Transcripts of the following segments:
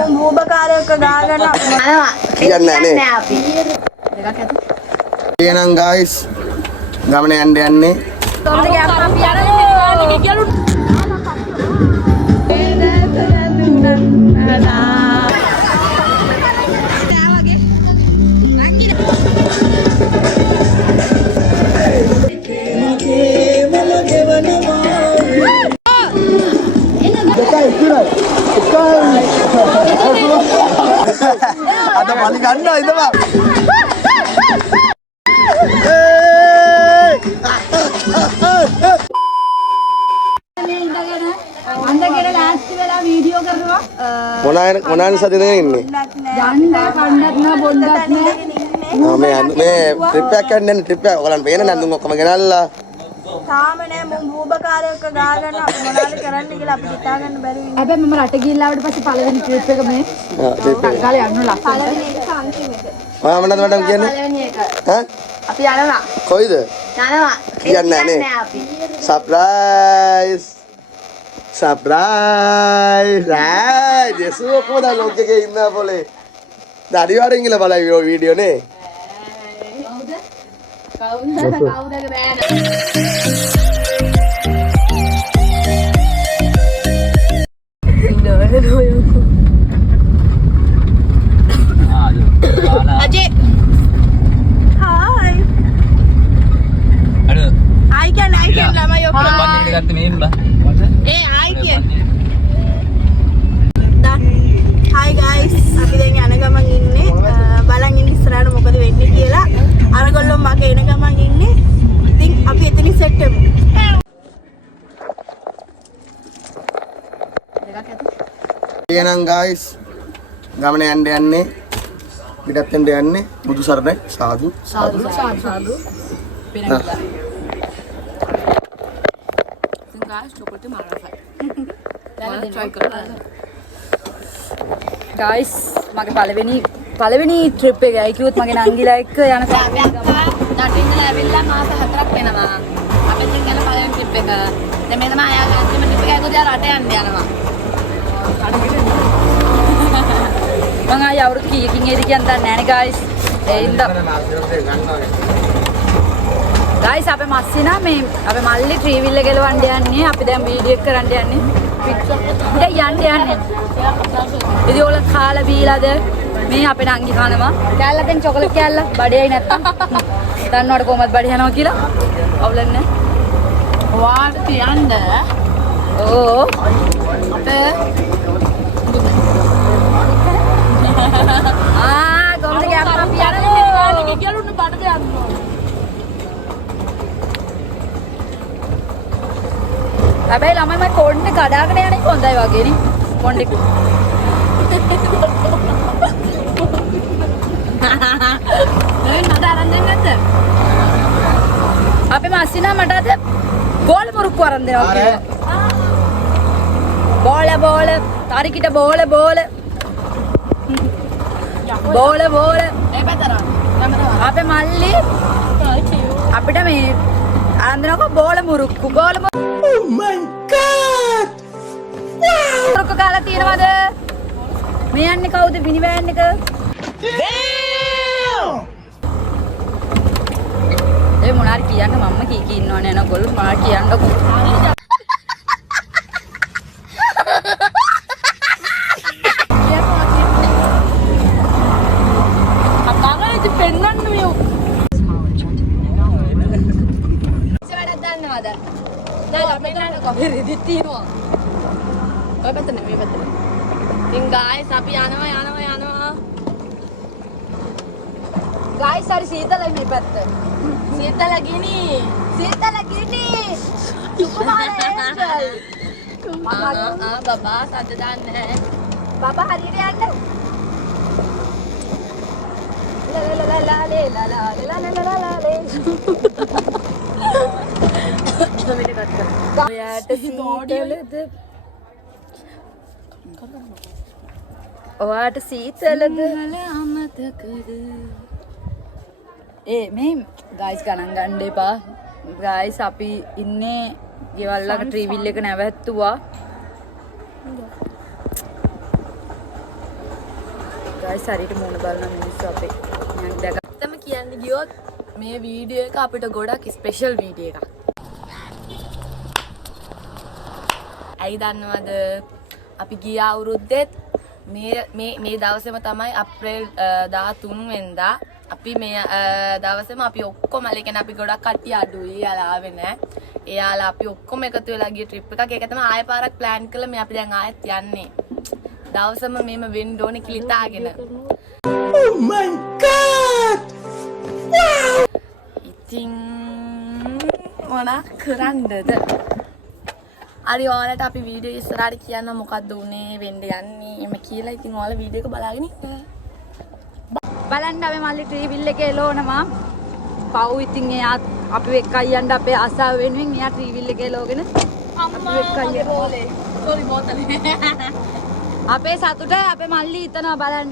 මුම් භූබකාරයක ගාගෙන කියන්නේ නැහැ අපි. එහෙනම් guys ගමන යන්නේ තොන්ද ගෑම් අපි යන්නේ ගිගලු ada paling ganda itu bang. මොනාන සතියද ඉන්නේ? යන්න කන්නත් නෑ බොන්නත් නෑ. මේ ට්‍රිප් එකක් යන්න ට්‍රිප් එක ඔයගලන් පේන නැන්දුම් ඔක්කොම ගෙනල්ලා. තාම නෑ මුම් භූබකාරයක ගාගෙන අපි මොනවද කරන්න කියලා අපි හිතා ගන්න බැරි වෙනවා. හැබැයි මම රට ගිහිල්ලා ආවට පස්සේ පළවෙනි ට්‍රිප් එක මේ සංගාලේ යන්න ලස්සනට. පළවෙනි එක අන්තිම එක. ඔයා මොනවද මඩම් කියන්නේ? පළවෙනි එක. ඈ? අපි යනවා. කොයිද? යනවා. කියන්නේ නැහැ අපි. සර්ප්‍රයිස්. සර්ප්‍රයිස්. රායි දෙසුව කොහොමද ලොග් එකේ ඉන්නා පොලේ. දඩිවාරෙන් ගිහලා බලයි ඔය වීඩියෝ නේ. කවුද බෑන. Ajay. Hi. Ada. I can lama yo. Banyak dekat ni mbak. I can. Hi guys. අපි දැන් යන ගමන් ඉන්නේ. බලන් ඉන්න ඉස්සරහට මොකද වෙන්නේ කියලා. අරගොල්ලෝ මගේ එන ගමන් ඉන්නේ. ඉතින් අපි එතනින් සෙට් වෙමු. එහෙනම් guys ගමන යන්නේ පිටත් යන්නේ බුදු සරණයි සාදු සාදු. ගයිස් මගේ පළවෙනි ට්‍රිප් එක ඒ කිව්වොත් මගේ නංගිලා එක්ක යන නටින්දලා ඇවිල්ලා මාස 4ක් වෙනවා. අපි ඉතින් යන පළවෙනි ට්‍රිප් එක. දැන් මේ තමයි ආයෙත් අන්තිම ට්‍රිප් එක ඒකෝ දිහා රට යන්න යනවා. මම ආයෙ අවුරුදු කීයකින් එයිද කියන දන්නේ නැහැ නේ ගයිස්. ඒ ඉඳ ගයිස් අපේ මස්සිනා මේ අපේ මල්ලි ට්‍රීවිල් එක ගලවන්න යන්නේ. අපි දැන් වීඩියෝ එක කරන්න යන්නේ. ඉතින් යන්නේ. ඉතින් ඔයාලා කාලා බීලාද? මේ අපේ නංගි කනවා. කෑල්ල දෙන්න චොකලට් කෑල්ල. බඩේයි නැත්තම්. දන්නවට කොහමද බඩේ යනවා කියලා? අවුලක් නැහැ. ඔයාට තියන්න ඕ අපේ කොහොමද ගෑම් අපි යන්නේ? ගිගලුනේ බඩට යන්න ඕන. හැබැයි ළමයි මම කොණ්ඩේ කඩාගෙන යන එක හොඳයි වගේ නේ. කොණ්ඩේ. දැන් මට අරන් දෙන්න නැද්ද? අපේ මාසිනා මට අද බෝල මුරුක්කු අරන් දෙනවා කියලා. බෝල තාරිකිට බෝල ඒ පැතරා. අපේ මල්ලි අපිට මේ අරන් දෙනවා බෝල murukku. Oh my god! Murukku කාලා තියෙනවද? මේ යන්නේ කවුද මිනි වෑන් එක? ඒ මොනාරි කියන්න මම්ම කී ඉන්නවනේ නගොල්ලෝ මොනාරි කියන්නකෝ. ඔය පැත්තට මේ පැත්තට. ඉතින් guys අපි යනවා. ගයිස් හරි සීතලයි මේ පැත්ත. සීතල ගිනි. කුමාර ඒන්ජල්. බබා සද්ද දාන්නේ. බබා හරියට යන්න. ඔයාට සීතලද? මේ ගයිස් ගණන් ගන්න එපා. ගයිස් අපි ඉන්නේ ගෙවල් ළඟ ට්‍රීවිල් එක නැවැත්තුවා. ගයිස් හරියට මූණ බලන මිනිස්සු අපේ මම දැක ඇත්තම කියන්න ගියොත් මේ වීඩියෝ එක අපිට ගොඩක් ස්පෙෂල් වීඩියෝ එකක්. ඇයි දන්නවද? අපි ගිය අවුරුද්දෙත් මේ දවසේම තමයි අප්‍රේල් 13 වෙනිදා අපි මේ දවසේම අපි ඔක්කොම ලේකන අපි ගොඩක් කට්ටිය අඩුයි යාලා ආවේ නැහැ. එයාලා අපි ඔක්කොම එකතු වෙලා ගිය ට්‍රිප් එකක්. ඒක තමයි ආයෙ පාරක් ප්ලෑන් කළා මේ අපි දැන් ආයෙත් යන්නේ. දවසම මේම වෙන්න ඕනේ කිලිතාගෙන. Oh my god! ඉතින් මොනා කරන්නද? හරි ඔයාලට අපි වීඩියෝ ඉස්සරහට කියන්න මොකද්ද උනේ වෙන්න යන්නේ එම කියලා. ඉතින් ඔයාලා වීඩියෝ එක බලාගෙන ඉන්න. බලන්න අපි මල්ලි ට්‍රීවිල් එකේ එළවනවා. පව් ඉතින් එයාත් අපි එක්කයි යන්න අපේ ආසාව වෙනුවෙන් එයා ට්‍රීවිල් එකේ එළවගෙන අපි එක්කයි බෝලේ. සෝරි බෝතලේ. අපේ සතුට අපේ මල්ලි හිතනවා බලන්න.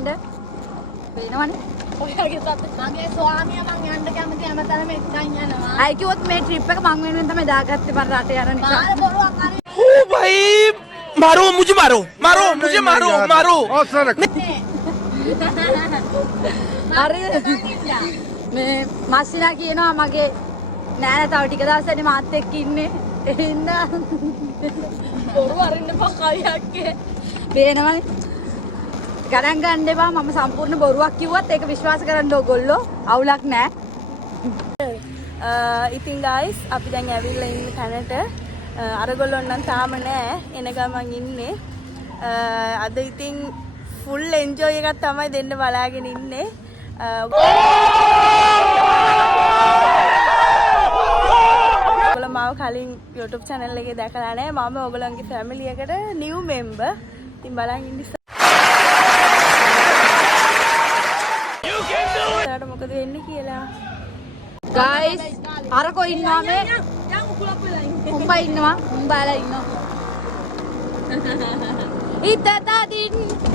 පේනවනේ. ඔයාගේ සතුට මගේ ස්වාමියා මං යන්න කැමති හැමතැනම එක්කන් යනවා. අය කිව්වොත් මේ ට්‍රිප් එක මං වෙනුවෙන් තමයි දාගත්තේ මම රට යන නිසා. මාර බොරුවක් හරි. ओ भाई मारो मुझे मारो मारो मुझे मारो मारो මේ මස්සිනා කියනවා මගේ නෑ තව ටික දවසක් මාත් එක්ක ඉන්නේ එන්න බොරු අරින්න පක්කාවියක්ගේ. පේනවනේ ගණන් ගන්න එපා මම සම්පූර්ණ බොරුවක් කිව්වත් ඒක විශ්වාස කරන්න ඕගොල්ලෝ අවුලක් නෑ. ඉතින් guys අපි දැන් ඇවිල්ලා ඉන්න තැනට අරගොල්ලෝ නම් තාම නෑ එන ගමන් ඉන්නේ. අද ඉතින් ෆුල් එන්ජොයි එකක් තමයි දෙන්න බලාගෙන ඉන්නේ. ඔයගොල්ලෝ මාව කලින් YouTube channel එකේ දැකලා නෑ. මම ඔයගොල්ලන්ගේ family එකට new member. ඉතින් බලන් ඉන්න ඉස්සරහට මොකද වෙන්නේ කියලා. ගයිස් අරකෝ ඉන්නවා මේ උඹ ඉන්නවා උඹලා ඉන්නවා ඉතතදින්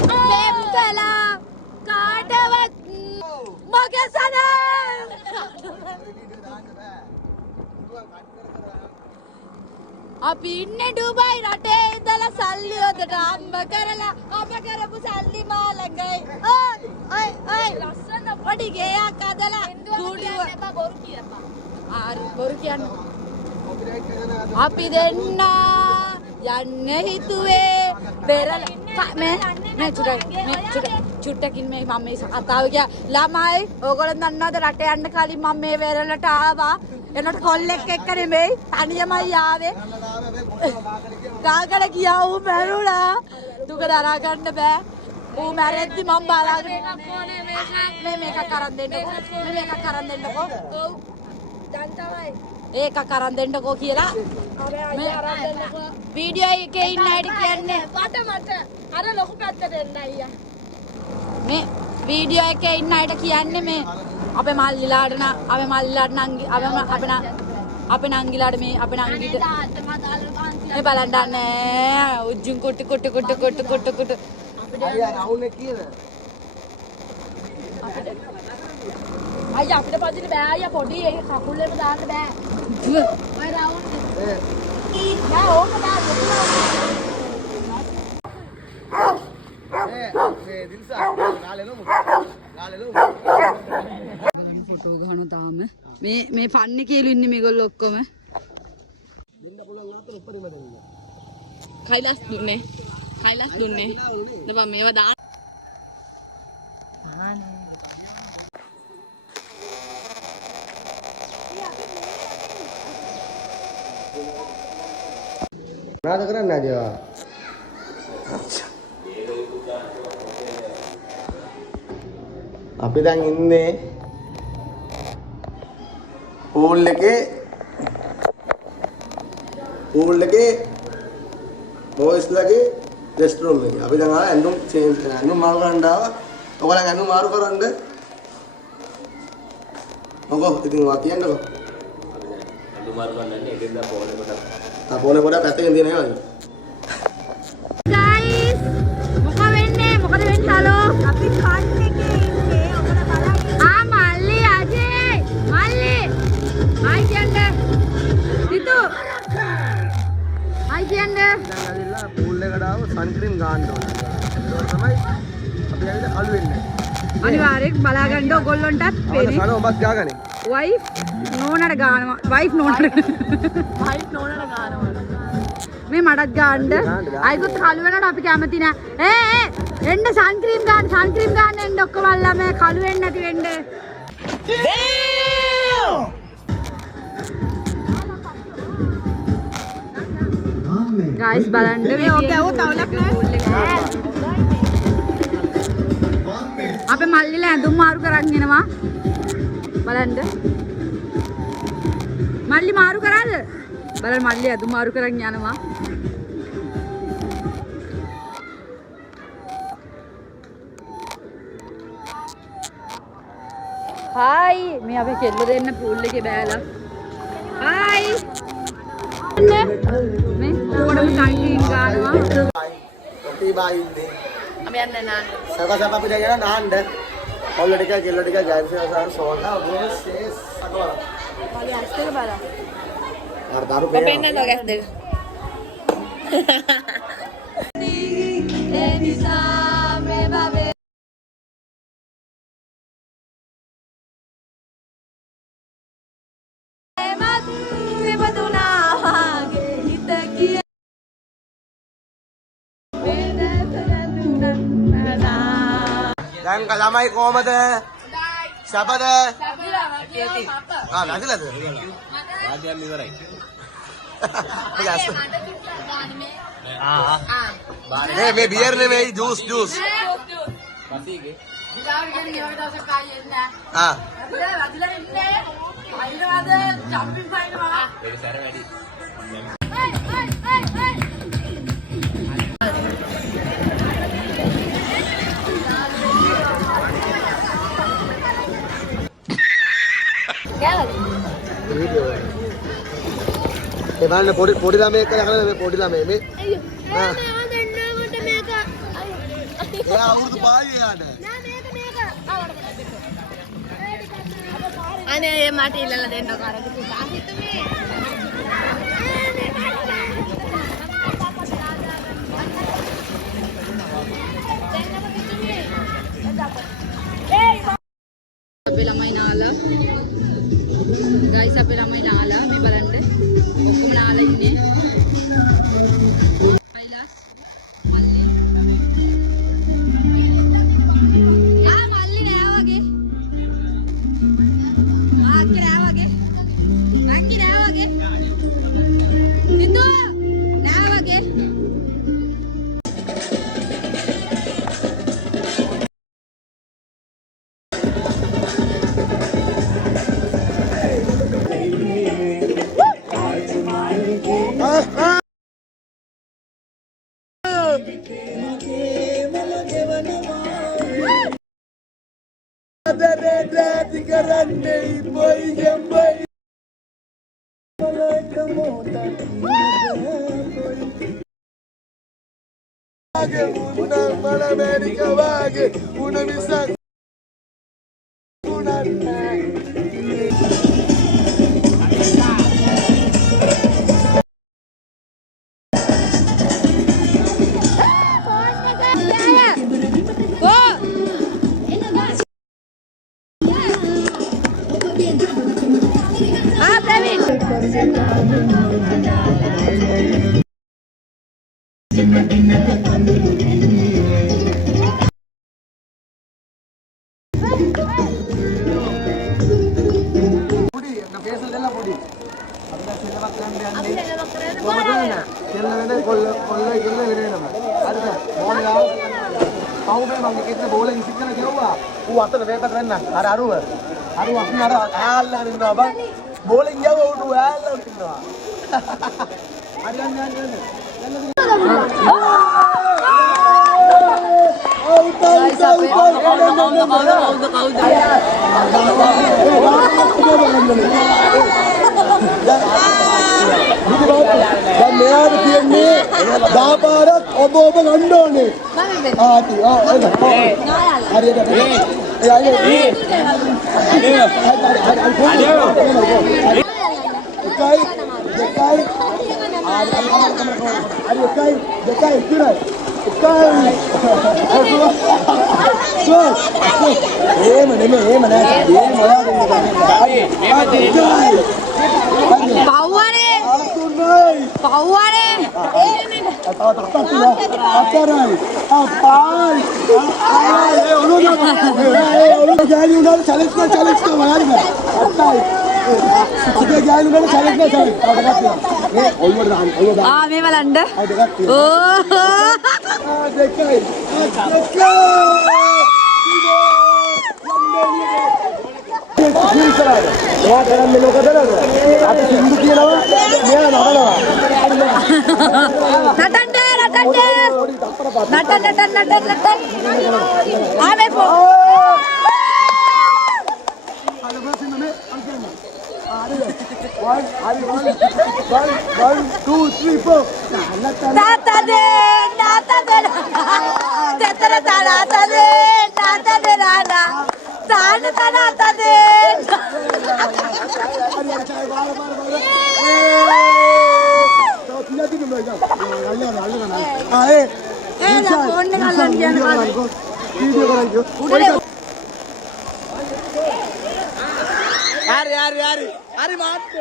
දෙම්කලා කාටවත් මගසන අපි ඉන්නේ ඩුබයි රටේ ඉඳලා සල්ලි වලට අම්බ කරලා අප කරපු සල්ලි මාළඟයි ඔය ලස්සන පොඩි ගේයක් අදලා කුඩුව බොරු කියපා. බොරු කියන්නේ අපි දෙන්න යන්න හිතුවේ පෙරලා මේ චුට්ටකින් මේ මම මේ කතාව කිය ළමයි ඕගොල්ලෝ දන්නවද රට යන්න කලින් මම මේ වෙරළට ආවා එනකොට කොල්ලෙක් එක්ක නෙමෙයි තනියමයි ආවේ ගාගල ගියා ඌ මැරුණා දුක දරා ගන්න බෑ ඌ මැරෙද්දි මම බලාගෙන මේක කරන් දෙන්නකෝ මේක කරන් දෙන්නකෝ ඔව් දැන් තමයි ඒක කරන් දෙන්නකෝ කියලා මේ කරන් දෙන්නකෝ වීඩියෝ එකේ ඉන්න අයට කියන්නේ මට අර ලොකු පැත්තට එන්න අයියා. මේ වීඩියෝ එකේ ඉන්න අයට කියන්නේ මේ අපේ මල්ලිලාට නංගි අපේ නංගිලාට මේ අපේ නංගිට මේ බලන්න නෑ උජුන් කොට අයියා රවුනේ කියන අයියා අපිට පදින්න බෑ අයියා පොඩි ඒක කකුල් එක දාන්න බෑ. ඔය රවුන්ඩ් නෑ ඕක දාන්න. දිල්සා ගාලෙලොමු ෆොටෝ ගහනවා තාම මේ ෆන් එකේලු ඉන්නේ මේගොල්ලෝ ඔක්කොම කයිලාස් දුන්නේ නබා මේවා දාන්න. මොනවද කරන්නේ අජවා? අපි දැන් ඉන්නේ පූල් එකේ බොයිස්ලගේ රෙස්ට් රූම් එකේ. අපි දැන් ආලා ඇඳුම් චේන්ජ් කරලා ඇඳුම් මාරු කරන්න ආවා. ඔයාලා ඇඳුම් මාරු කරන්න. මොකෝ ඉතින් වා කියන්නකෝ. ඇඳුම් මාරු කරන්න යන්නේ ඒකෙන්ද පොනේ කොට. පොනේ කොට පැත්තකින් තියෙන ඒවා. ගයිස් මොකද වෙන්නේ හලෝ අපි කන් එකේ ඉන්නේ. ඔබලා බලන්න. මල්ලි අජේ මල්ලි ආයි කියන්නේ සිතු ආයි කියන්නේ දැන් ඇවිල්ලා පූල් එකට ආව සන්ක්‍රීම් ගන්න ඕනේ. ඒක තමයි අපි ඇවිල්ලා අලු වෙන්නේ. අනිවාර්යෙන් බලා ගන්න ඔයගොල්ලන්ටත් පේන්නේ. සන ඔබත් ගාගනේ. වයිෆ් නෝනට ගානවා. වයිෆ් නෝනට. වයිෆ් නෝනට ගානවා. මේ මටත් ගාන්න. අයිගොත් කළු වෙනවට අපි කැමති නෑ. එන්න සන්ක්‍රීම් ගන්න එන්න ඔක්කොම ළමයි කළු වෙන්නේ නැති වෙන්න. ගයිස් බලන්න මේ ඕකේ આવුත් අවුලක් නෑ. අපේ මල්ලිලා ඇඳුම් මාරු කරන් එනවා. බලන්න. මල්ලි මාරු කරාද? බලන්න මල්ලි ඇඳුම් මාරු කරන් යනවා. හායි මේ අපේ කෙල්ල දෙන්න පූල් එකේ බෑලා. හායි මේ ඕනම සන්ක්‍රීම් ගන්නවා. ඔටි බයින්නේ. අපි යන්න නාන්න. සබ අපිට යන නාන්න. ඔල්ල ටික කෙල්ල ටික ජයන්සන් සාර සෝනා ගෝසෙස් අතවල. මගේ ඇස් දෙක බලන්න. අර දාරු ඔබ පෙන්නන්න ඔය ඇස් දෙක. ඒ නිසා මේ බබේ දැන් ළමයි කොහමද? සබද? නැතිලද? වාද්‍යම් ඉවරයි. මේ බියර් නෙමෙයි ජූස්. පසීගේ. ඒක සැර වැඩි. ඒ බලන්න පොඩි ළමයෙක් කරලා මේ පොඩි ළමයි මේ. එයා අවුරුදු 5 යාට. අනේ මට ඉල්ලලා දෙන්නකෝ අර පුතා හිතුවේ. අපේ ළමයි නාලා. ගයිස් අපේ ළමයි නාලා මේ බලන්න. ඔක්කොම නාලා ඉන්නේ. අයිලාස් මල්ලි. මල්ලි නෑ වගේ. ආක්කි නෑ වගේ. ආක්කි නෑ වගේ. සිතු නෑ වගේ. දැන් මෙයාට කියන්නේ දාපාරක් ඔබ ගන්න ඕනේ. ආටි හරියට එකයි එහෙම නෙමෙයි එහෙම නෑ ඒ මොනවද පව්වනේ ආතුර්මයි පව්වනේ අතරයි අප්පායි ඒ ඔළුව ගෑනි උනාට චැලෙන්ජ් කරලා බලන්න අත්තයි ඉතින් ගෑනි උනාට චැලෙන්ජ් කරලා මේ ඔළුවට දාන්න මේ බලන්න දෙකක් ඕ දෙකයි එයා කරන්නේ මොකද අපි සින්දු කියනවා මෙයා නටනවා නටන්න ආනේ පො Hari mati.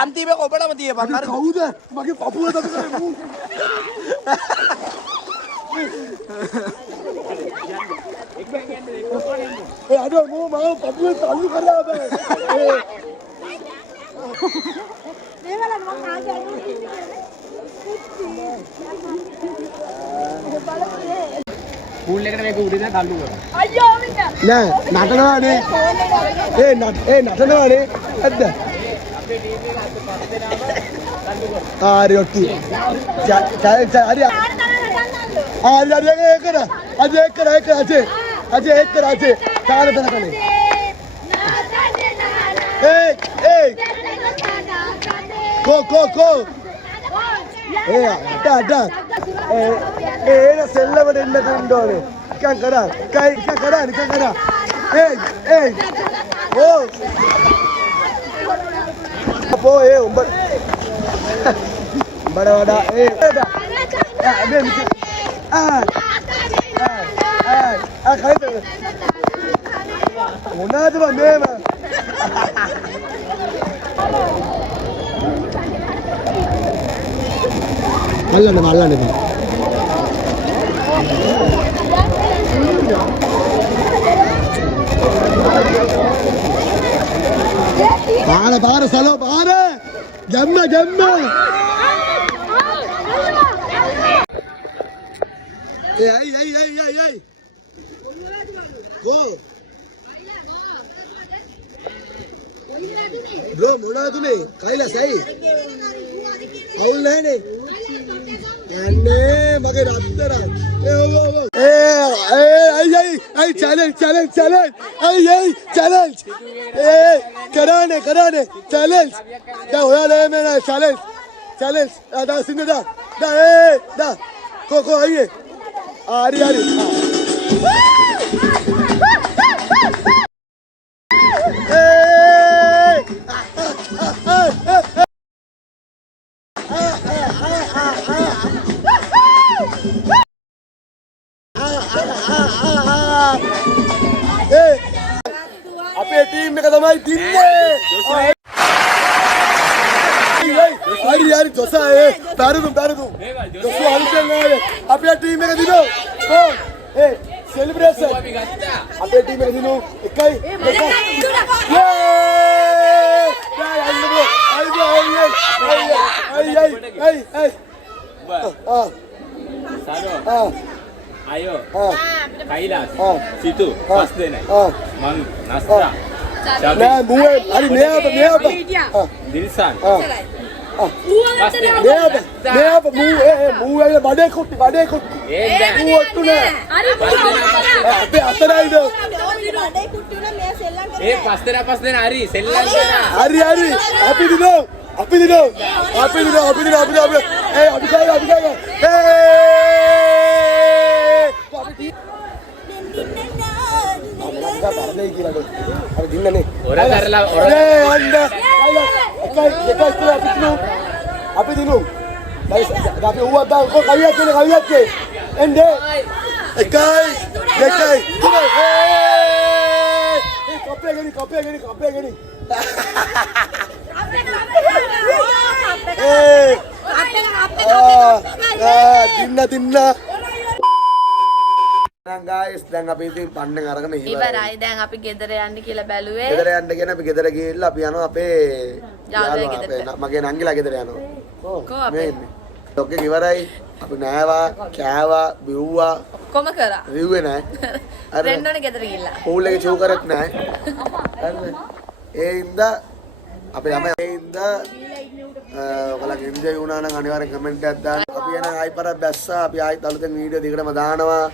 අන්තිමේ ඔබටම තියපන් හරි කවුද මගේ පපුව දත කරේ අද මෝ මාව පපුවේ තල්ලු කරලා බෑ පූල් එකට මේක උඩින් තල්ලු කරනවා නෑ නටනවානේ නටනවානේ ඇද්ද හරි ඔට්ටි හරි අජේ තාල තනකනේ කෝ අට ඒන සෙල්ලමට එන්න තුන්ඩෝනේ නිකන් කරා ඕ අපෝ උඹට වඩා මොනාද මේම මල්ලන්න පාර සලෝ පාර ජම්ම Go. Bro, මොනවද තුනේ? කයිලා සයි. අවුල් නැහනේ. යන්නේ මගේ රත්තරන්. Hey, challenge. Challenge. Hey, कराने, challenge. Da होया ले मेरा challenge. Da Singh da. Da. को आइए. आरी. අපේ ටීම් එක තමයි දින්නේ. හරි ජොසා පෙරදුම්. ජොසු අලුතෙන් ආවේ. අපේ ටීම් එක දිනෝ. කො සෙලිබ්‍රේෂන්. අපේ ටීම් එක දිනෝ 1-2. Ayo, Kailas, situ, pas denai, Mang, Nasra, Syabi, නෑ මූවේ හරි මෙයාප Dilsan, මෙයාප මූ ඇවිල්ලා බඩේ කුට්ටි මූ ඔට්ටු නෑ අපේ අතරයිද pas denai, Ari, Sellan, හරි අපි දිනෝ අපි කයි orang karla, අපි දිනු අපි ඌවත් දාන්න කවියක් කියන්නේ එන්නේ 1 2 කපේ ගෙනි දින්න දැන් guys දැන් අපි ඉතින් පන්නේන් අරගෙන ඉවරයි. දැන් අපි ගෙදර යන්න කියලා බැලුවේ. ගෙදර යන්න කියන අපි ගෙදර ගිහිල්ලා අපි යනවා අපේ යාළුවා ගෙදරට. මගේ නංගිලා ගෙදර යනවා. කො අපේ ඔක්කොම ඉවරයි. අපි නෑවා, කෑවා, බිව්වා. ඔක්කොම කරා. රිව්වේ නෑ. අර රෙන්නෝනේ ගෙදර ගිහිල්ලා. පූල් එකේ චෝ කරත් නෑ. හරිද? ඒ ඉඳා අපි ළමයි ඒ ඉඳා ඔයාලගේ එන්ජොයි වුණා නම් අනිවාර්යෙන් කමෙන්ට් එකක් දාන්න. අපි එන ආයි පාරක් බැස්සා. අපි ආයි අලුතෙන් වීඩියෝ දෙකටම දානවා.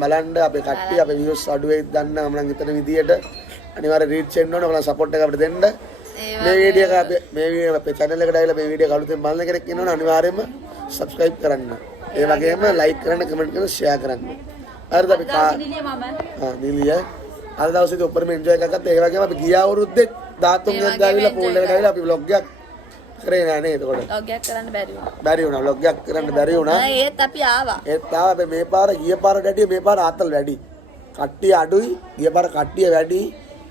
බලන්න අපේ කට්ටිය අපේ views අඩු වෙයිද දන්න මම නම් හිතන විදියට අනිවාර්යෙන් රීච් වෙන්න ඕන. ඔයාලා සපෝට් එක අපිට දෙන්න. මේ වීඩියෝ එක අපේ channel එකට ආවිලා මේ වීඩියෝ එක අලුතෙන් බලන කෙනෙක් ඉන්නවනේ අනිවාර්යයෙන්ම subscribe කරන්න. ඒ වගේම like කරන්න, comment කරන්න, share කරන්න. හරිද අපි නිලිය අද දවසේදී උඩරම enjoy එකක් ගත්තා. ඒ වගේම අපි ගිය අවුරුද්දේ 13 වෙනිදා ආවිලා pool එකට ආවිලා අපි vlog එකක් කරේ නෑ නේද? එතකොට vlog එකක් කරන්න බැරි වුණා. vlog එකක් කරන්න බැරි වුණා. ඒත් අපි ආවා. මේ පාර ගිය පාරට වැඩිය මේ පාර ආතල් වැඩි. කට්ටිය අඩුයි. ගිය පාර කට්ටිය වැඩි.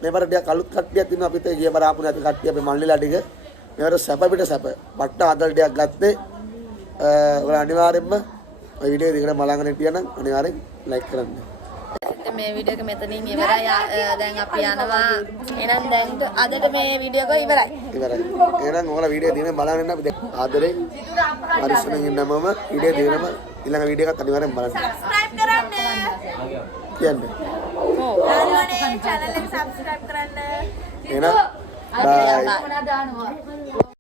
මේ පාර ටික අලුත් කට්ටියක් ඉන්නවා අපිට. ගිය පාර ආපු නැති කට්ටිය අපේ මල්ලිලා ටික. මේවර සැප පිට සැප. බට්ට ආතල් ටිකක් ගත්තේ. ඔයාලා අනිවාර්යෙන්ම ඔය වීඩියෝ දිගට බලන්න හිටියනම් අනිවාර්යෙන් like කරන්න. මේ වීඩියෝ එක මෙතනින් ඉවරයි. දැන් අපි යනවා. එහෙනම් දැන් අදට මේ වීඩියෝ එක ඉවරයි. එහෙනම් ඔයාලා වීඩියෝ දිනේ බලන්න ඉන්න අපි ආදරෙන් පරිස්සමෙන් ඉන්න මම වීඩියෝ දිනම ඊළඟ වීඩියෝ එකත් අනිවාර්යෙන් බලන්න. subscribe කරන්න. කියන්නේ. යාළුවනේ channel එක subscribe කරන්න. එහෙනම් bye.